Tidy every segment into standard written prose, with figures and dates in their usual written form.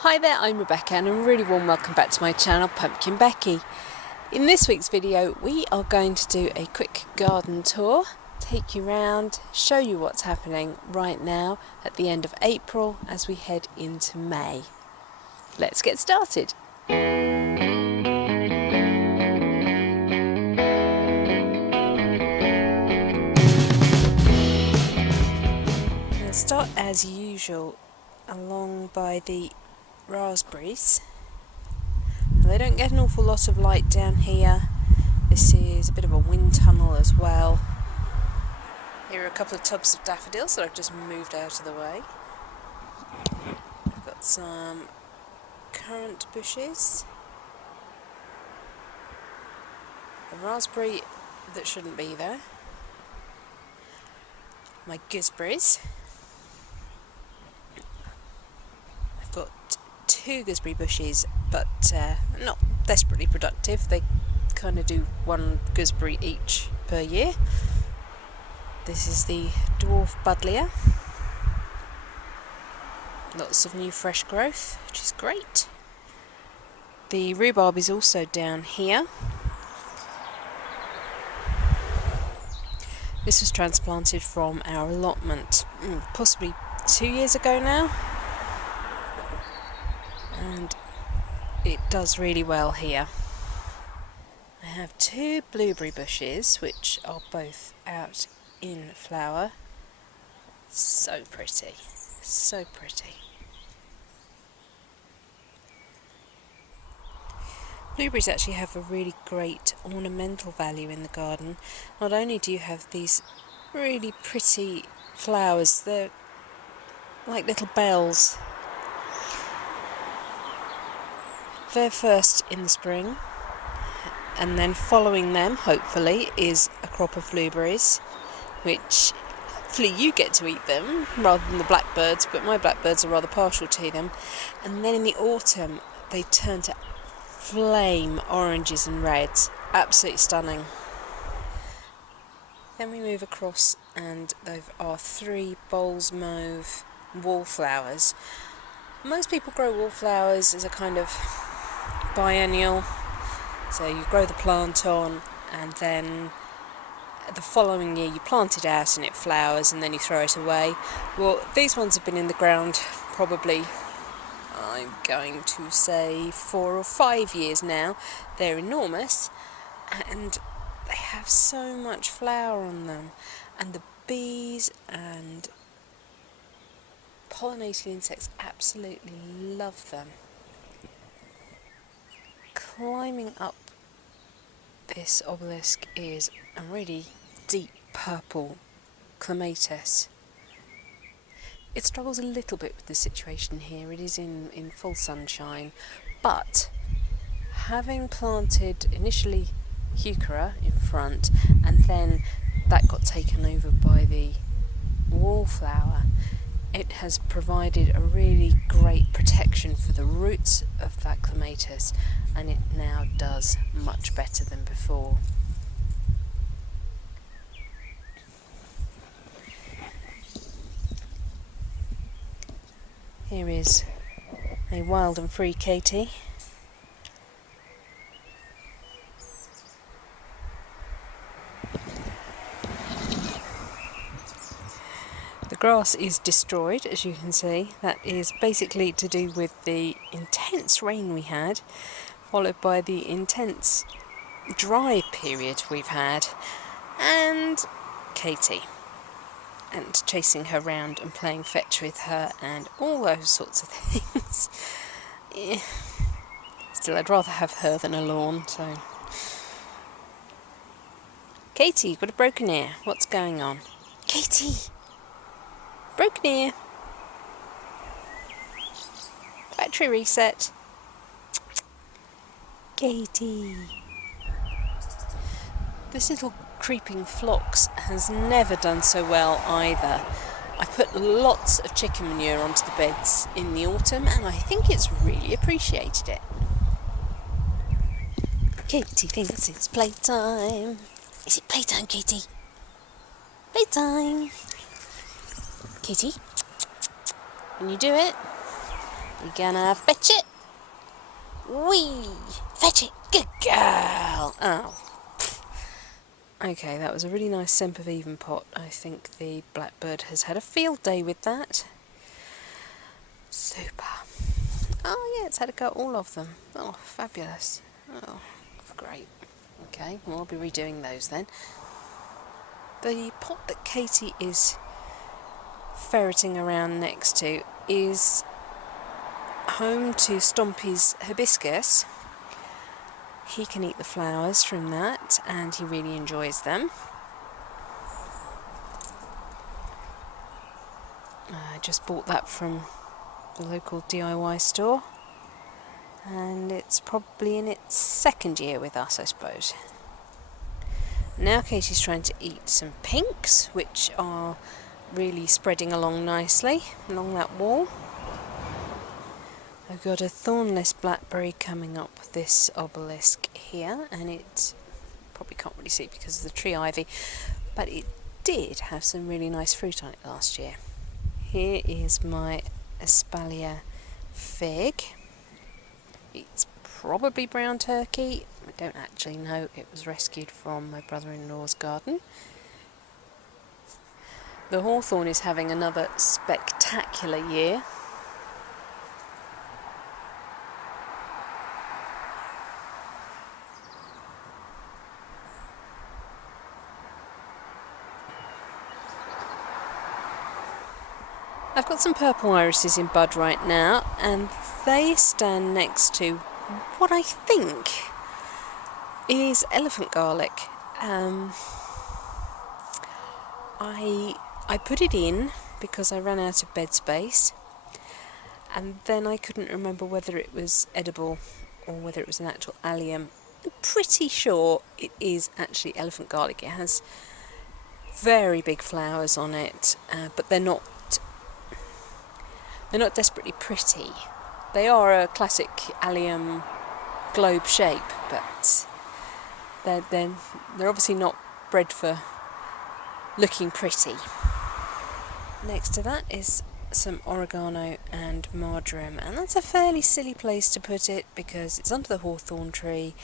Hi there, I'm Rebecca and a really warm welcome back to my channel, PumpkinBecki. In this week's video we are going to do a quick garden tour, take you round, show you what's happening right now at the end of April as we head into May. Let's get started. We'll start as usual along by the raspberries. They don't get an awful lot of light down here. This is a bit of a wind tunnel as well. Here are a couple of tubs of daffodils that I've just moved out of the way. I've got some currant bushes, a raspberry that shouldn't be there, my gooseberries. I've got two gooseberry bushes, but not desperately productive. They kind of do one gooseberry each per year. This is the dwarf buddleia. Lots of new fresh growth, which is great. The rhubarb is also down here. This was transplanted from our allotment possibly 2 years ago now, and it does really well here. I have two blueberry bushes which are both out in flower. So pretty, so pretty. Blueberries actually have a really great ornamental value in the garden. Not only do you have these really pretty flowers, they're like little bells. They're first in the spring, and then following them, hopefully, is a crop of blueberries, which hopefully you get to eat them rather than the blackbirds, but my blackbirds are rather partial to them. And then in the autumn, they turn to flame oranges and reds. Absolutely stunning. Then we move across, and there are three bowls mauve wallflowers. Most people grow wallflowers as a kind of biennial. So you grow the plant on, and then the following year you plant it out and it flowers, and then you throw it away. Well, these ones have been in the ground probably, I'm going to say 4 or 5 years now. They're enormous, and they have so much flower on them, and the bees and pollinating insects absolutely love them. Climbing up this obelisk is a really deep purple clematis. It struggles a little bit with the situation here. It is in full sunshine, but having planted initially heuchera in front, and then that got taken over by the wallflower, it has provided a really great protection for the roots of that clematis, and it now does much better than before. Here is a wild and free Katie. The grass is destroyed, as you can see. That is basically to do with the intense rain we had, followed by the intense dry period we've had, and Katie, and chasing her round and playing fetch with her and all those sorts of things. Yeah. Still, I'd rather have her than a lawn, so... Katie, you've got a broken ear. What's going on? Katie! Broken ear. Battery reset. Katie. This little creeping phlox has never done so well either. I put lots of chicken manure onto the beds in the autumn, and I think it's really appreciated it. Katie thinks it's playtime. Is it playtime, Katie? Playtime. Katie, can you do it? You gonna fetch it? Whee! Fetch it! Good girl! Oh. Okay, that was a really nice semperviven pot. I think the blackbird has had a field day with that. Super. Oh yeah, it's had a go at all of them. Oh, fabulous. Oh, great. Okay, well I'll be redoing those then. The pot that Katie is ferreting around next to is home to Stompy's hibiscus. He can eat the flowers from that and he really enjoys them. I just bought that from the local DIY store and it's probably in its second year with us, I suppose. Now Katie's trying to eat some pinks, which are really spreading along nicely along that wall. I've got a thornless blackberry coming up this obelisk here, and it probably can't really see because of the tree ivy, but it did have some really nice fruit on it last year. Here is my espalier fig. It's probably brown turkey. I don't actually know. It was rescued from my brother-in-law's garden. The hawthorn is having another spectacular year. I've got some purple irises in bud right now, and they stand next to what I think is elephant garlic. I put it in because I ran out of bed space, and then I couldn't remember whether it was edible or whether it was an actual allium. I'm pretty sure it is actually elephant garlic. It has very big flowers on it, but they're not desperately pretty. They are a classic allium globe shape, but they're obviously not bred for looking pretty. Next to that is some oregano and marjoram, and that's a fairly silly place to put it because it's under the hawthorn tree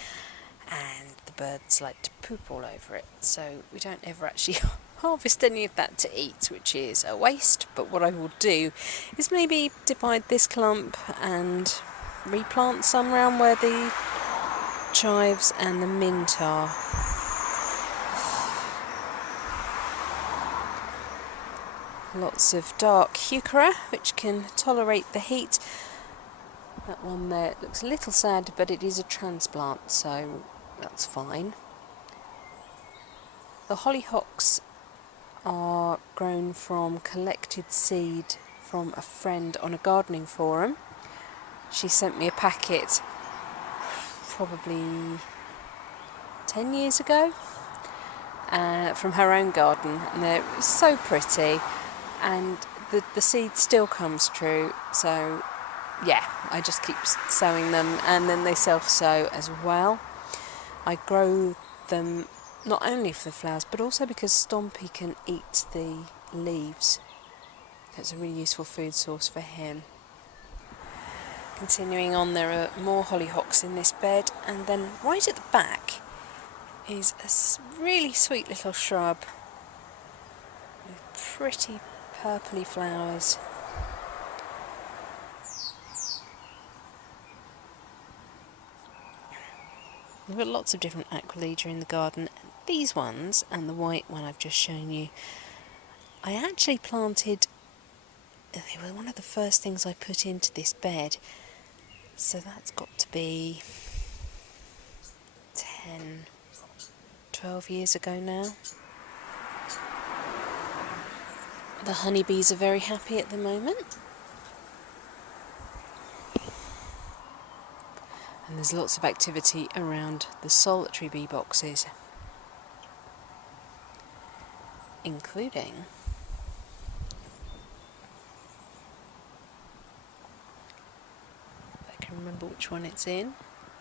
and the birds like to poop all over it, so we don't ever actually harvest any of that to eat, which is a waste. But what I will do is maybe divide this clump and replant some round where the chives and the mint are. Lots of dark heuchera, which can tolerate the heat. That one there looks a little sad, but it is a transplant, so that's fine. The hollyhocks are grown from collected seed from a friend on a gardening forum. She sent me a packet probably 10 years ago from her own garden, and they're so pretty, and the seed still comes true, so yeah, I just keep sowing them, and then they self-sow as well. I grow them not only for the flowers, but also because Stompy can eat the leaves. It's a really useful food source for him. Continuing on, there are more hollyhocks in this bed, and then right at the back is a really sweet little shrub with pretty purpley flowers. We've got lots of different aquilegia in the garden. These ones, and the white one I've just shown you, I actually planted. They were one of the first things I put into this bed, so that's got to be 10, 12 years ago now. The honeybees are very happy at the moment. And there's lots of activity around the solitary bee boxes, including if I can remember which one it's in.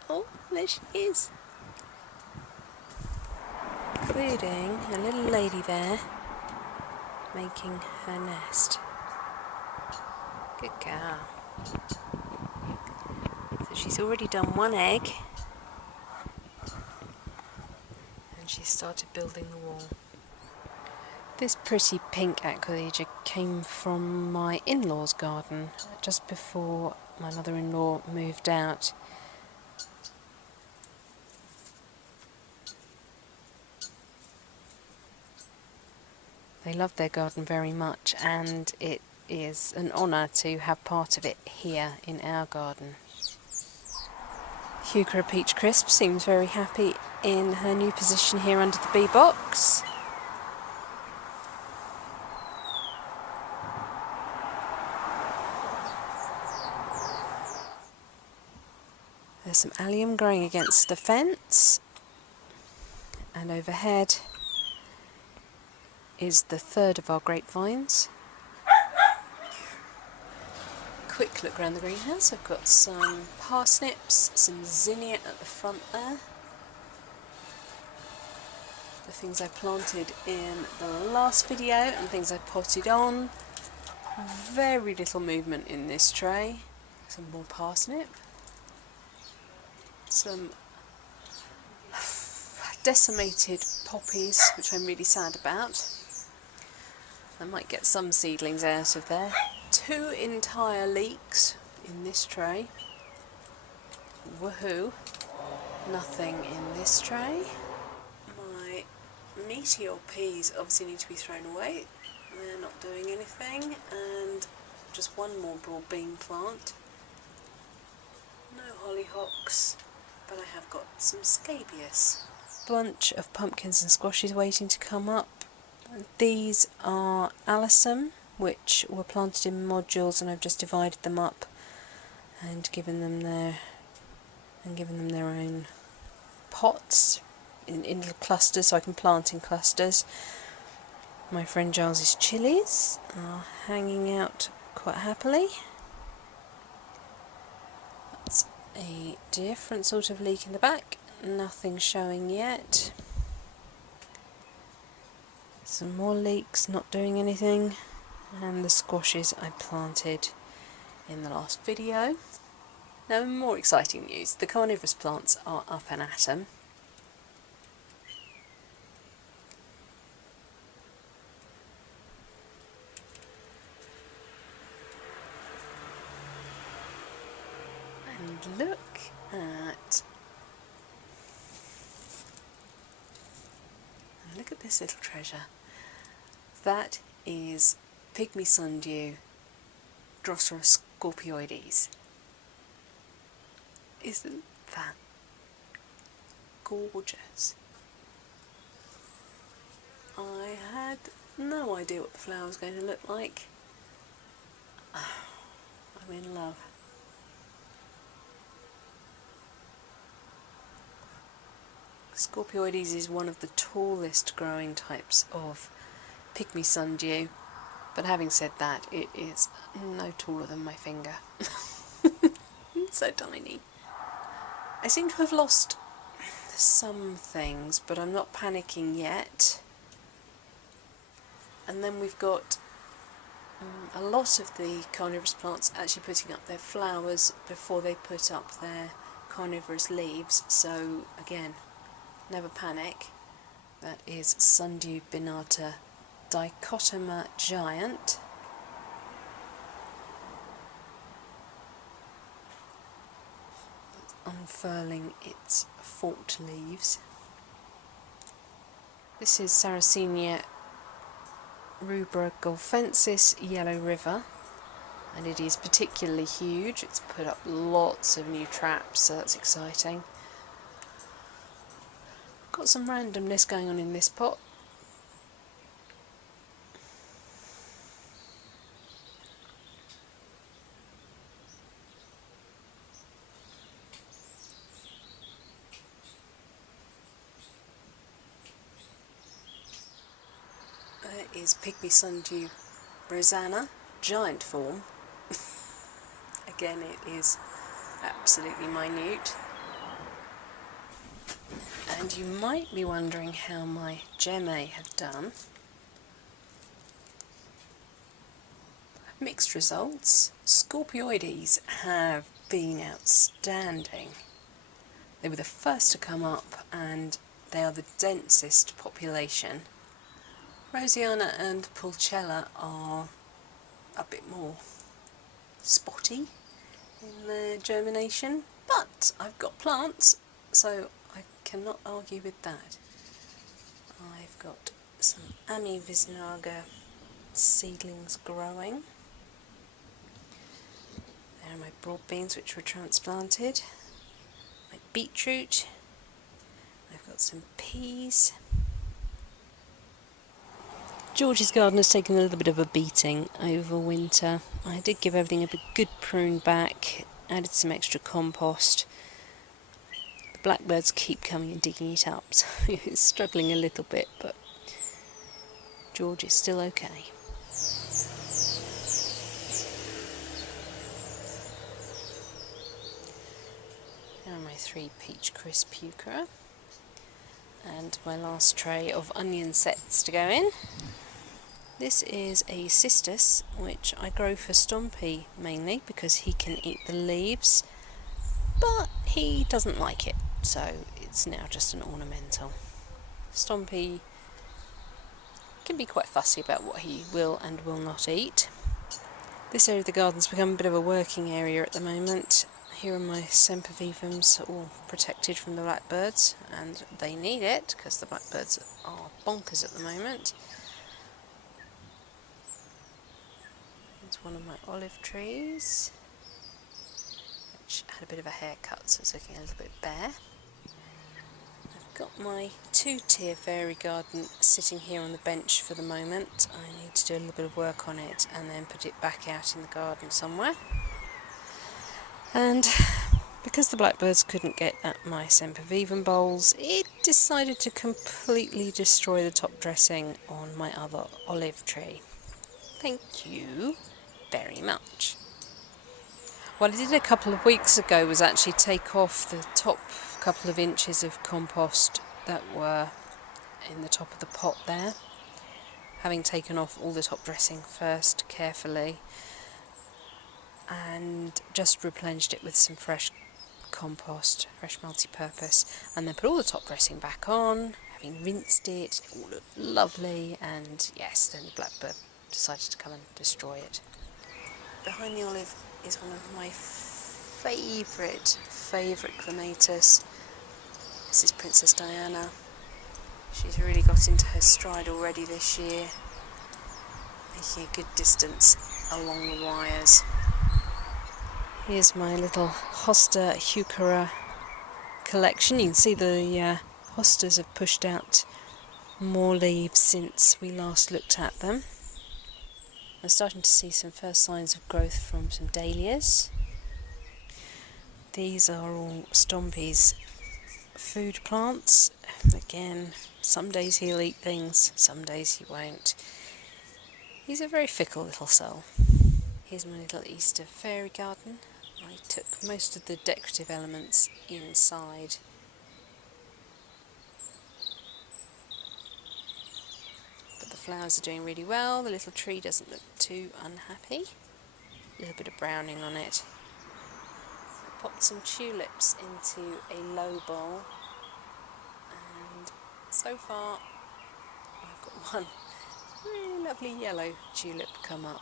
Oh, there she is. Including a little lady there making her nest. Good girl. already done one egg, and she's started building the wall. This pretty pink aquilegia came from my in-laws' garden just before my mother-in-law moved out. They love their garden very much, and it is an honour to have part of it here in our garden. Heuchera Peach Crisp seems very happy in her new position here under the bee box. There's some allium growing against the fence, and overhead is the third of our grapevines. Quick look around the greenhouse. I've got some parsnips, some zinnia at the front there. The things I planted in the last video and things I potted on. Very little movement in this tray. Some more parsnip. Some decimated poppies, which I'm really sad about. I might get some seedlings out of there. 2 entire leeks in this tray. Woohoo! Nothing in this tray. My meteor peas obviously need to be thrown away. They're not doing anything. And just one more broad bean plant. No hollyhocks, but I have got some scabious. Bunch of pumpkins and squashes waiting to come up. These are alyssum, which were planted in modules, and I've just divided them up and given them their own pots in little clusters, so I can plant in clusters. My friend Giles's chilies are hanging out quite happily. That's a different sort of leek in the back. Nothing showing yet. Some more leeks not doing anything, and the squashes I planted in the last video. Now, more exciting news, the carnivorous plants are up and at 'em. And look at this little treasure. That is pygmy sundew, Drosera scorpioides. Isn't that gorgeous? I had no idea what the flower was going to look like. I'm in love. Scorpioides is one of the tallest growing types of pygmy sundew, but having said that, it is no taller than my finger. It's so tiny. I seem to have lost some things, but I'm not panicking yet. And then we've got a lot of the carnivorous plants actually putting up their flowers before they put up their carnivorous leaves, so again, never panic. That is Sundew Binata Dichotoma Giant. It's unfurling its forked leaves. This is Sarracenia rubra golfensis Yellow River, and it is particularly huge. It's put up lots of new traps, so that's exciting. Got some randomness going on in this pot. There is pygmy sundew Rosanna, giant form. Again, it is absolutely minute. And you might be wondering how my gemme have done. Mixed results. Scorpioides have been outstanding. They were the first to come up and they are the densest population. Rosiana and Pulcella are a bit more spotty in their germination, but I've got plants, so I cannot argue with that. I've got some Ami Visnaga seedlings growing. There are my broad beans which were transplanted, my beetroot, I've got some peas. George's garden has taken a little bit of a beating over winter. I did give everything a good prune back, added some extra compost. The blackbirds keep coming and digging it up, so it's struggling a little bit, but George is still okay. There are my 3 peach crisp euchera and my last tray of onion sets to go in. This is a cistus which I grow for Stompy mainly because he can eat the leaves, but he doesn't like it, so it's now just an ornamental. Stompy can be quite fussy about what he will and will not eat. This area of the garden's become a bit of a working area at the moment. Here are my sempervivums, all protected from the blackbirds, and they need it because the blackbirds are bonkers at the moment. It's one of my olive trees, which had a bit of a haircut, so it's looking a little bit bare. I've got my 2-tier fairy garden sitting here on the bench for the moment. I need to do a little bit of work on it and then put it back out in the garden somewhere. And because the blackbirds couldn't get at my sempervivum bowls, it decided to completely destroy the top dressing on my other olive tree. Thank you very much. What I did a couple of weeks ago was actually take off the top couple of inches of compost that were in the top of the pot there, having taken off all the top dressing first carefully, and just replenished it with some fresh compost, fresh multi-purpose, and then put all the top dressing back on, having rinsed it. It all looked lovely, and yes, then the blackbird decided to come and destroy it. Behind the olive is one of my favourite clematis. This is Princess Diana. She's really got into her stride already this year, making a good distance along the wires. Here's my little hosta heuchera collection. You can see the hostas have pushed out more leaves since we last looked at them. I'm starting to see some first signs of growth from some dahlias. These are all Stompy's food plants. Again, some days he'll eat things, some days he won't. He's a very fickle little soul. Here's my little Easter fairy garden. I took most of the decorative elements inside. But the flowers are doing really well. The little tree doesn't look too unhappy. A little bit of browning on it. I popped some tulips into a low bowl, and so far I've got one really lovely yellow tulip come up.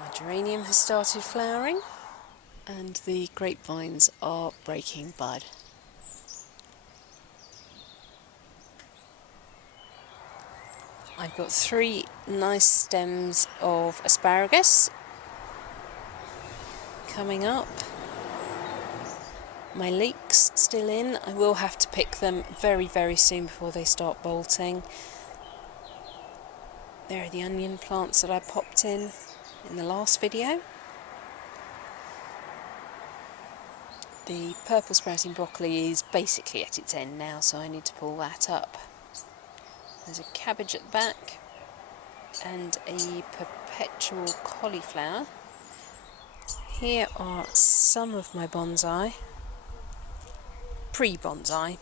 My geranium has started flowering, and the grapevines are breaking bud. I've got 3 nice stems of asparagus coming up. My leeks still in. I will have to pick them very, very soon before they start bolting. There are the onion plants that I popped in the last video. The purple sprouting broccoli is basically at its end now, so I need to pull that up. There's a cabbage at the back and a perpetual cauliflower. Here are some of my bonsai, pre-bonsai.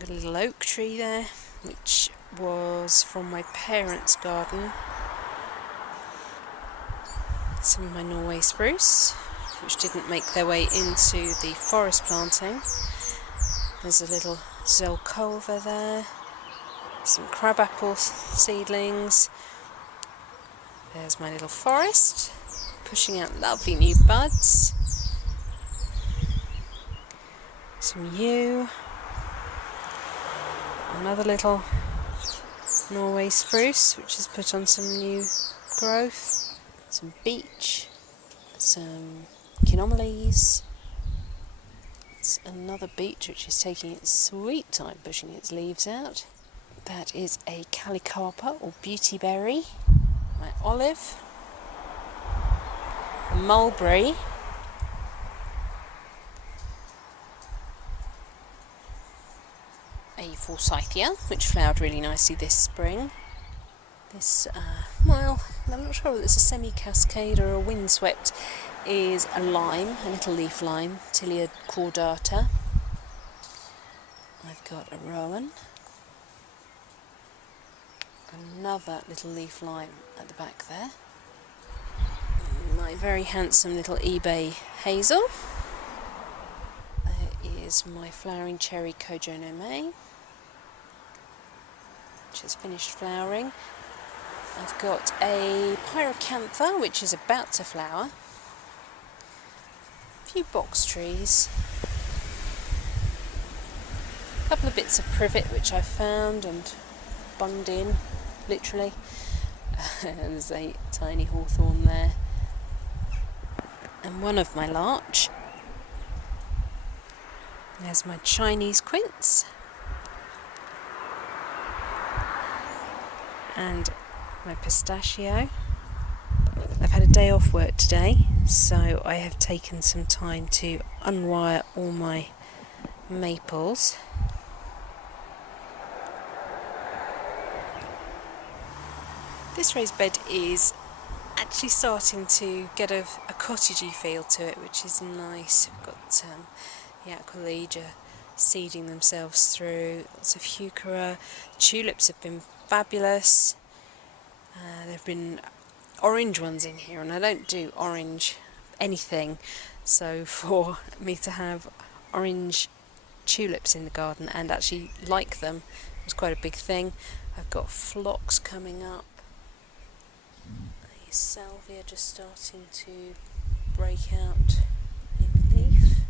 Got a little oak tree there, which was from my parents' garden. Some of my Norway spruce, which didn't make their way into the forest planting. There's a little zelkova there, some crabapple seedlings. There's my little forest, pushing out lovely new buds. Some yew. Another little Norway spruce, which has put on some new growth. Some beech. Some kinomales. It's another beech which is taking its sweet time pushing its leaves out. That is a calicarpa or beautyberry. My olive. A mulberry. A forsythia, which flowered really nicely this spring. This, well, I'm not sure whether it's a semi-cascade or a windswept, is a lime, a little leaf lime, Tilia cordata. I've got a rowan. Another little leaf lime at the back there. My very handsome little eBay hazel. There is my flowering cherry Kojo no May, which has finished flowering. I've got a pyracantha, which is about to flower. A few box trees. A couple of bits of privet which I found and bunged in, literally. There's a tiny hawthorn there. And one of my larch. There's my Chinese quince. And my pistachio. I've had a day off work today, so I have taken some time to unwire all my maples. This raised bed is actually starting to get a cottagey feel to it, which is nice. We've got the aqualegia seeding themselves through, lots of heuchera. Tulips have been fabulous. There have been orange ones in here, and I don't do orange anything, so for me to have orange tulips in the garden and actually like them was quite a big thing. I've got phlox coming up. A salvia just starting to break out in leaf.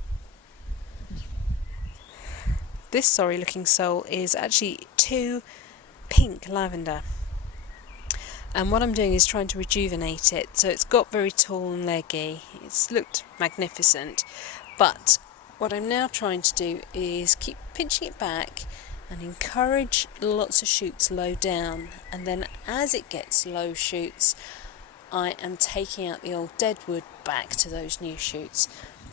This sorry looking sole is actually 2 pink lavender. And what I'm doing is trying to rejuvenate it, so it's got very tall and leggy. It's looked magnificent, but what I'm now trying to do is keep pinching it back and encourage lots of shoots low down, and then as it gets low shoots I am taking out the old dead wood back to those new shoots,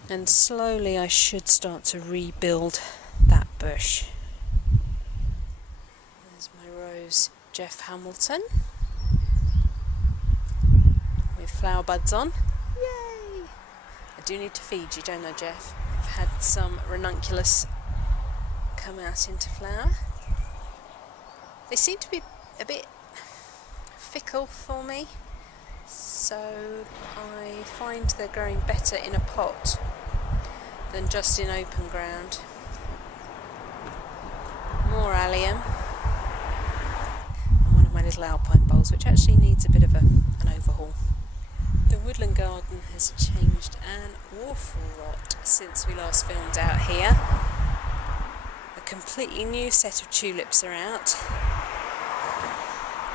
and slowly I should start to rebuild that bush. There's my rose Jeff Hamilton with flower buds on. Yay! I do need to feed you, don't I, Jeff? I've had some ranunculus come out into flower. They seem to be a bit fickle for me, so I find they're growing better in a pot than just in open ground. More allium. And one of my little alpine bowls, which actually needs a bit of an overhaul. The woodland garden has changed an awful lot since we last filmed out here. A completely new set of tulips are out.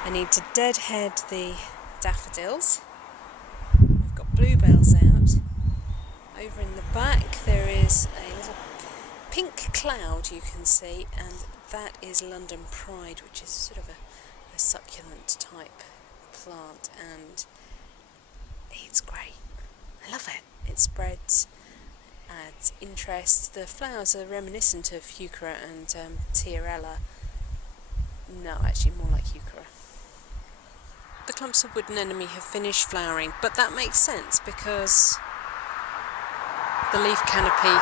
I need to deadhead the daffodils. I've got bluebells out. Over in the back there is a little pink cloud you can see, and that is London Pride, which is sort of a succulent type plant, and it's great. I love it. It spreads, adds interest. The flowers are reminiscent of heuchera and tiarella. No, actually more like heuchera. The clumps of wood anemone have finished flowering, but that makes sense because the leaf canopy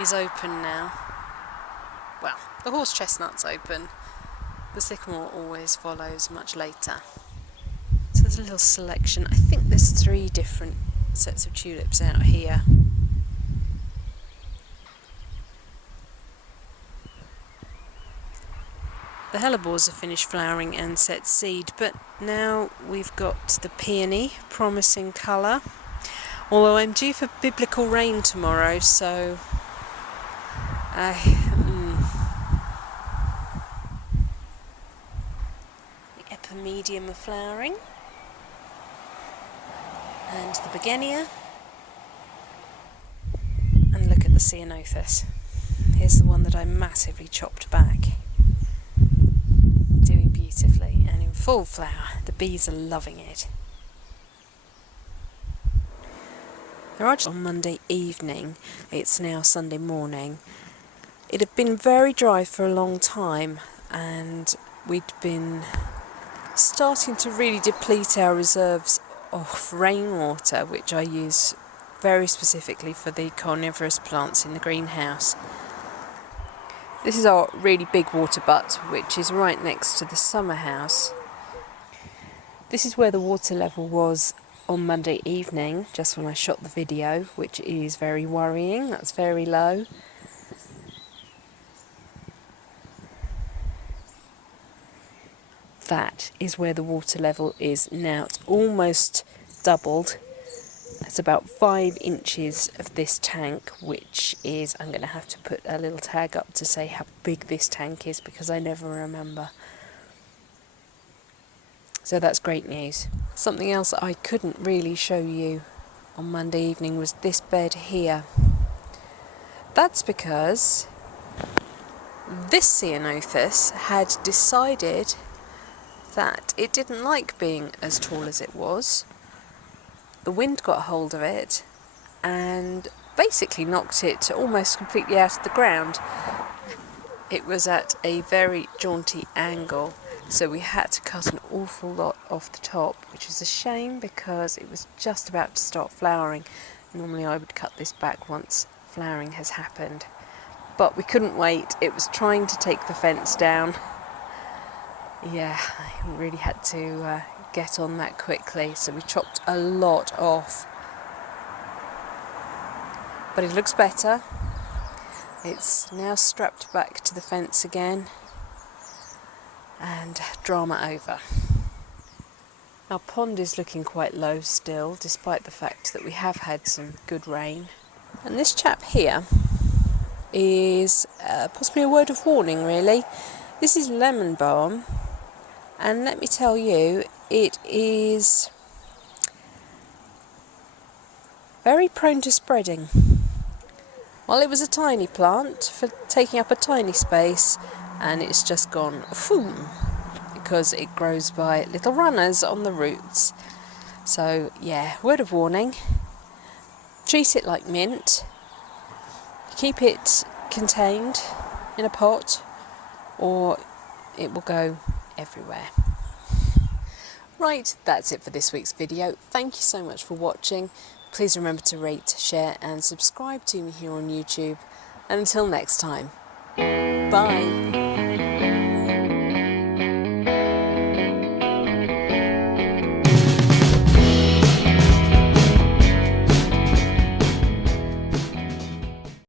is open now. Well, the horse chestnut's open, The sycamore always follows much later. So there's a little selection. I think there's 3 different sets of tulips out here. The hellebores have finished flowering and set seed, but now we've got the peony, promising colour. Although I'm due for biblical rain tomorrow, so the epimedium are flowering, and the begonia, and look at the ceanothus. Here's the one that I massively chopped back, doing beautifully and in full flower. The bees are loving it. On Monday evening, it's now Sunday morning. It had been very dry for a long time, and we'd been starting to really deplete our reserves of rainwater, which I use very specifically for the carnivorous plants in the greenhouse. This is our really big water butt, which is right next to the summer house. This is where the water level was on Monday evening, just when I shot the video, which is very worrying. That's very low. That is where the water level is now. It's almost doubled. It's about 5 inches of this tank, which is, I'm going to have to put a little tag up to say how big this tank is, because I never remember. So that's great news. Something else I couldn't really show you on Monday evening was this bed here. That's because this ceanothus had decided that it didn't like being as tall as it was. The wind got hold of it and basically knocked it almost completely out of the ground. It was at a very jaunty angle, so we had to cut an awful lot off the top, which is a shame because it was just about to start flowering. Normally I would cut this back once flowering has happened, but we couldn't wait. It was trying to take the fence down. Yeah, I really had to get on that quickly, so we chopped a lot off. But it looks better. It's now strapped back to the fence again, and drama over. Our pond is looking quite low still, despite the fact that we have had some good rain. And this chap here is possibly a word of warning, really. This is lemon balm, and let me tell you, it is very prone to spreading. Well, it was a tiny plant for taking up a tiny space, and it's just gone boom, because it grows by little runners on the roots. So yeah, word of warning, treat it like mint, keep it contained in a pot, or it will go everywhere. Right, that's it for this week's video. Thank you so much for watching. Please remember to rate, share and subscribe to me here on YouTube. And until next time, bye.